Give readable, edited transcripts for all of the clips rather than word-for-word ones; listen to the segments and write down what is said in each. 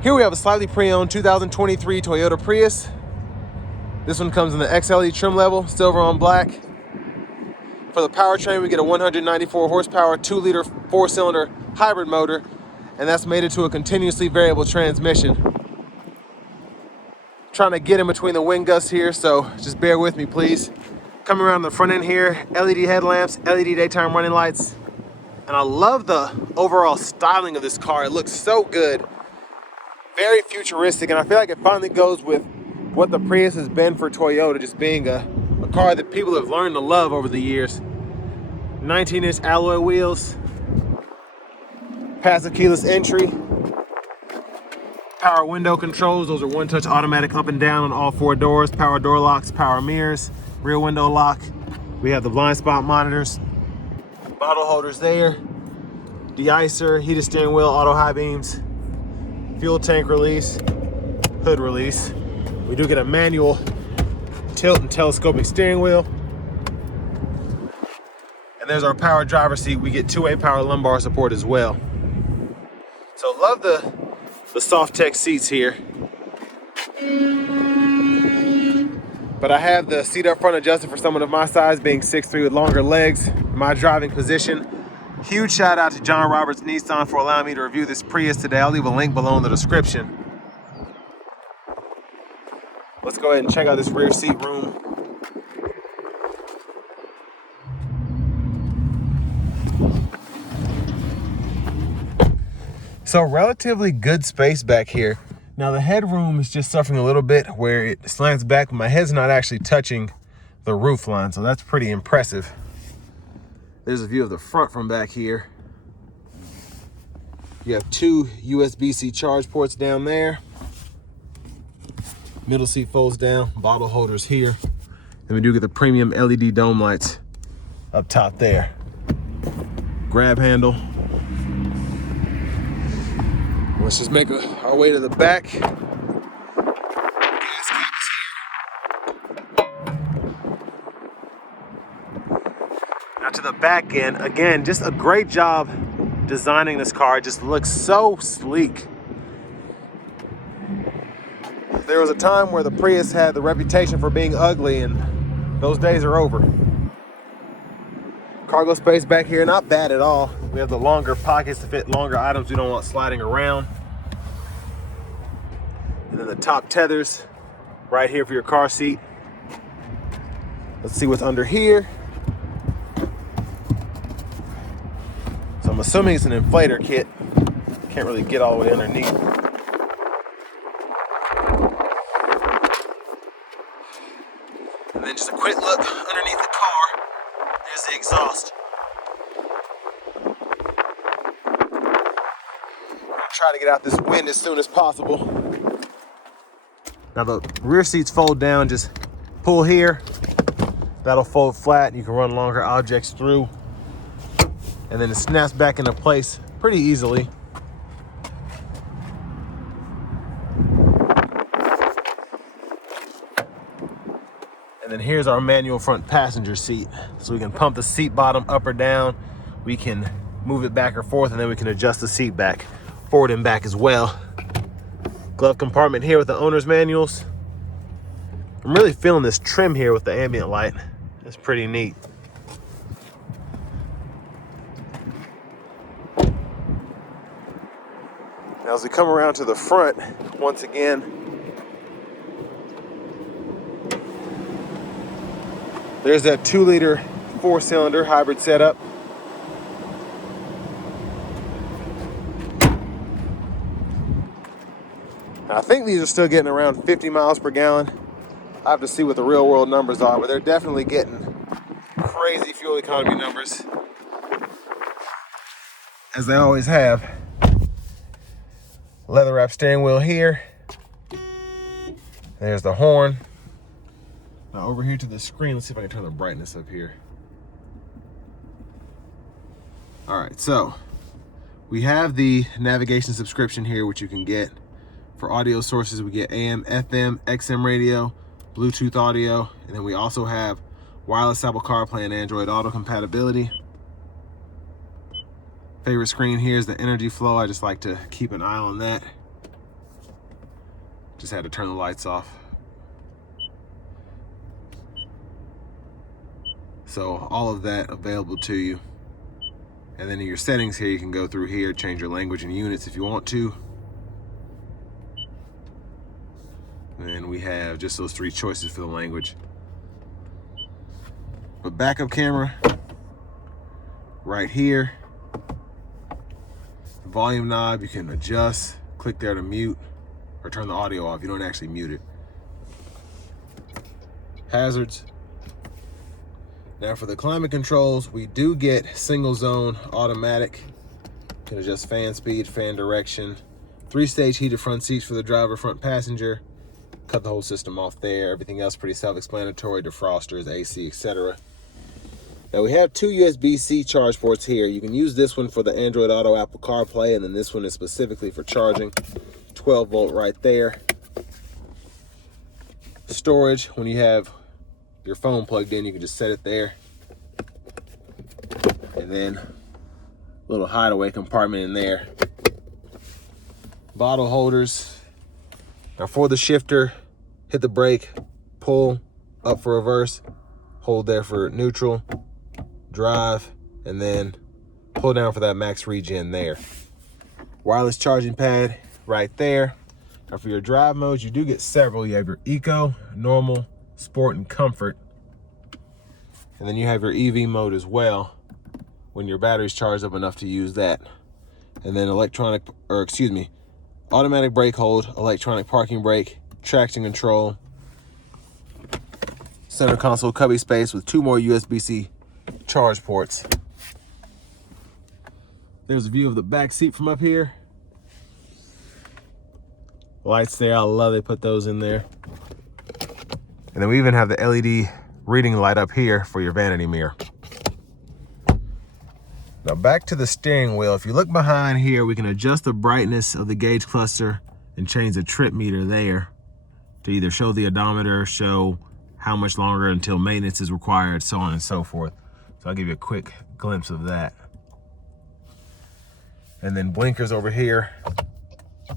Here we have a slightly pre-owned 2023 Toyota Prius. This one comes in the XLE trim level, silver on black. For the powertrain, we get a 194 horsepower, 2-liter, 4-cylinder hybrid motor, and that's mated to a continuously variable transmission. Trying to get in between the wind gusts here, so just bear with me, please. Coming around the front end here, LED headlamps, LED daytime running lights. And I love the overall styling of this car. It looks so good. Very futuristic, and I feel like it finally goes with what the Prius has been for Toyota, just being a car that people have learned to love over the years. 19-inch alloy wheels, passive keyless entry, power window controls. Those are one-touch automatic up and down on all 4 doors, power door locks, power mirrors, rear window lock. We have the blind spot monitors, bottle holders there, de-icer, heated steering wheel, auto high beams, fuel tank release, hood release. We do get a manual tilt and telescoping steering wheel. And there's our power driver seat. We get 2-way power lumbar support as well. So love the soft tech seats here. But I have the seat up front adjusted for someone of my size, being 6'3" with longer legs, my driving position. Huge shout out to John Roberts Nissan for allowing me to review this Prius today. I'll leave a link below in the description. Let's go ahead and check out this rear seat room. So relatively good space back here. Now the headroom is just suffering a little bit where it slants back. My head's not actually touching the roof line, so that's pretty impressive. There's a view of the front from back here. You have 2 USB-C charge ports down there. Middle seat folds down, bottle holders here. And we do get the premium LED dome lights up top there. Grab handle. Let's just make our way to the back. Gas cap is here. Now to the back end, again, just a great job designing this car. It just looks so sleek. There was a time where the Prius had the reputation for being ugly, and those days are over. Cargo space back here, not bad at all. We have the longer pockets to fit longer items we don't want sliding around. And then the top tethers right here for your car seat. Let's see what's under here. So I'm assuming it's an inflator kit. Can't really get all the way underneath. And then just a quick look underneath the car. There's the exhaust. I'll try to get out this wind as soon as possible. Now the rear seats fold down, just pull here. That'll fold flat and you can run longer objects through. And then it snaps back into place pretty easily. And then here's our manual front passenger seat. So we can pump the seat bottom up or down. We can move it back or forth, and then we can adjust the seat back forward and back as well. Glove compartment here with the owner's manuals. I'm really feeling this trim here with the ambient light. It's pretty neat. Now as we come around to the front, once again, there's that 2-liter, 4-cylinder hybrid setup. I think these are still getting around 50 miles per gallon. I have to see what the real world numbers are, but they're definitely getting crazy fuel economy numbers, as they always have. Leather wrap steering wheel here. There's the horn. Now over here to the screen, let's see if I can turn the brightness up here. All right, so we have the navigation subscription here, which you can get. For audio sources, we get AM, FM, XM radio, Bluetooth audio, and then we also have wireless Apple CarPlay and Android Auto compatibility. Favorite screen here is the energy flow. I just like to keep an eye on that. Just had to turn the lights off. So all of that available to you. And then in your settings here, you can go through here, change your language and units if you want to. And we have just those 3 choices for the language. But backup camera right here. Volume knob you can adjust. Click there to mute or turn the audio off. You don't actually mute it. Hazards. Now for the climate controls, we do get single zone automatic. You can adjust fan speed, fan direction. 3-stage heated front seats for the driver, front passenger. Cut the whole system off there. Everything else pretty self-explanatory, defrosters, AC, etc. Now we have 2 USB-C charge ports here. You can use this one for the Android Auto, Apple CarPlay, and then this one is specifically for charging. 12 volt right there. Storage, when you have your phone plugged in, you can just set it there. And then a little hideaway compartment in there. Bottle holders. Now for the shifter, hit the brake, pull up for reverse, hold there for neutral, drive, and then pull down for that max regen there. Wireless charging pad right there. Now for your drive modes, you do get several. You have your Eco, Normal, Sport, and Comfort. And then you have your EV mode as well when your battery's charged up enough to use that. And then automatic brake hold, electronic parking brake, traction control, center console cubby space with 2 more USB-C charge ports. There's a view of the back seat from up here. Lights there, I love they put those in there. And then we even have the LED reading light up here for your vanity mirror. Now back to the steering wheel. If you look behind here, we can adjust the brightness of the gauge cluster and change the trip meter there to either show the odometer, show how much longer until maintenance is required, so on and so forth. So I'll give you a quick glimpse of that. And then blinkers over here. You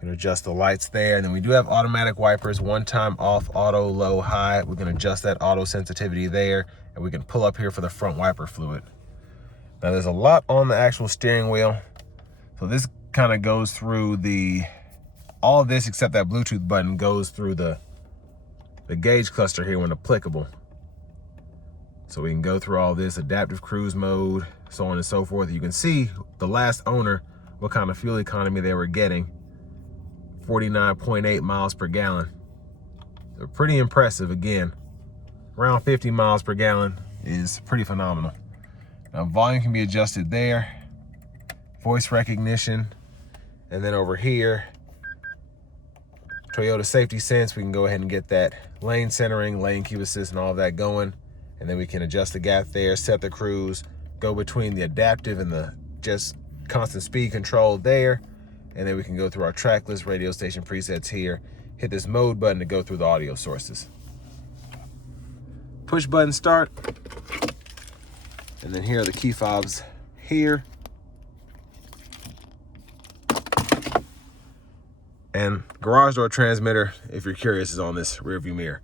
can adjust the lights there. And then we do have automatic wipers, 1-time off, auto, low, high. We can adjust that auto sensitivity there, and we can pull up here for the front wiper fluid. Now there's a lot on the actual steering wheel. So this kind of goes through all of this except that Bluetooth button goes through the gauge cluster here when applicable. So we can go through all this, adaptive cruise mode, so on and so forth. You can see the last owner, what kind of fuel economy they were getting. 49.8 miles per gallon. They're pretty impressive. Again, around 50 miles per gallon is pretty phenomenal. Now volume can be adjusted there, voice recognition, and then over here, Toyota Safety Sense. We can go ahead and get that lane centering, lane keep assist, and all of that going. And then we can adjust the gap there, set the cruise, go between the adaptive and the just constant speed control there. And then we can go through our track list, radio station presets here, hit this mode button to go through the audio sources. Push button start. And then here are the key fobs here. And garage door transmitter, if you're curious, is on this rear view mirror.